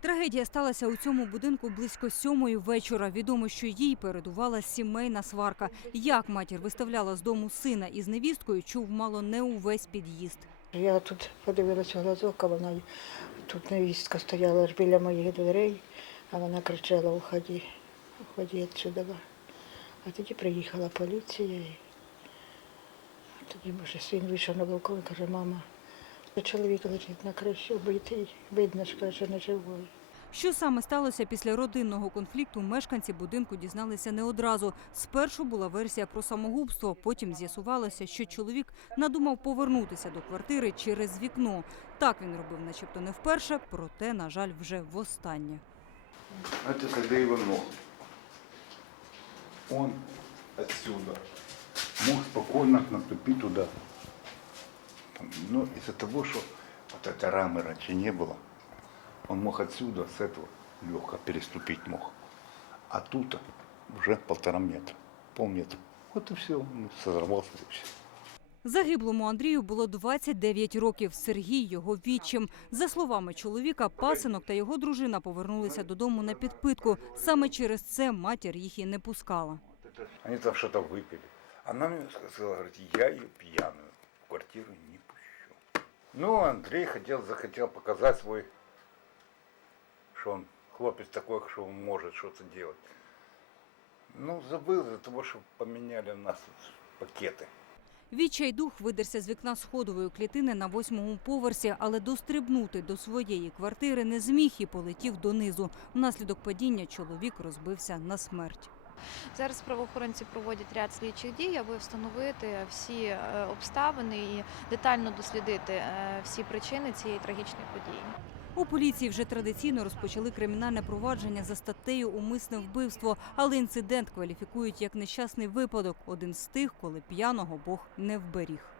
Трагедія сталася у цьому будинку близько сьомої вечора. Відомо, що їй передувала сімейна сварка. Як матір виставляла з дому сина із невісткою, чув мало не увесь під'їзд. Я тут подивилася в глазок, а вона тут невістка стояла біля моїх дверей, а вона кричала Уходи, уходи відсюди. А тоді приїхала поліція і тоді може син вийшов на балкон каже, мама, чоловік лежить на криші, вбитий, видно, що каже, не живий. Що саме сталося після родинного конфлікту, мешканці будинку дізналися не одразу. Спершу була версія про самогубство, потім з'ясувалося, що чоловік надумав повернутися до квартири через вікно. Так він робив, начебто не вперше, проте, на жаль, вже востаннє. Это когда Иванов. Он отсюда мог спокойно наступить туда. Но из-за того, что вот этой рамы раньше не было, он мог отсюда, с этого легко переступить мог. А тут уже полтора метра, полметра. Вот и все, он сорвался и все. Загиблому Андрію було 29 років. Сергій його відчим. За словами чоловіка, пасинок та його дружина повернулися додому на підпитку. Саме через це матір їх і не пускала. Они там что-то выпили. Она мне сказала, говорит, я ее пьяную в квартиру не пущу. Ну, Андрей хотел, захотел показать свой, что он хлопец такой, что он может что-то делать. Ну, забыл из-за того, что поменяли у нас тут пакеты. Відчай дух видерся з вікна сходової клітини на восьмому поверсі, але дострибнути до своєї квартири не зміг і полетів донизу. Внаслідок падіння чоловік розбився на смерть. Зараз правоохоронці проводять ряд слідчих дій, аби встановити всі е, обставини і детально дослідити е, всі причини цієї трагічної події. У поліції вже традиційно розпочали кримінальне провадження за статтею умисне вбивство, але інцидент кваліфікують як нещасний випадок, один з тих, коли п'яного Бог не вберіг.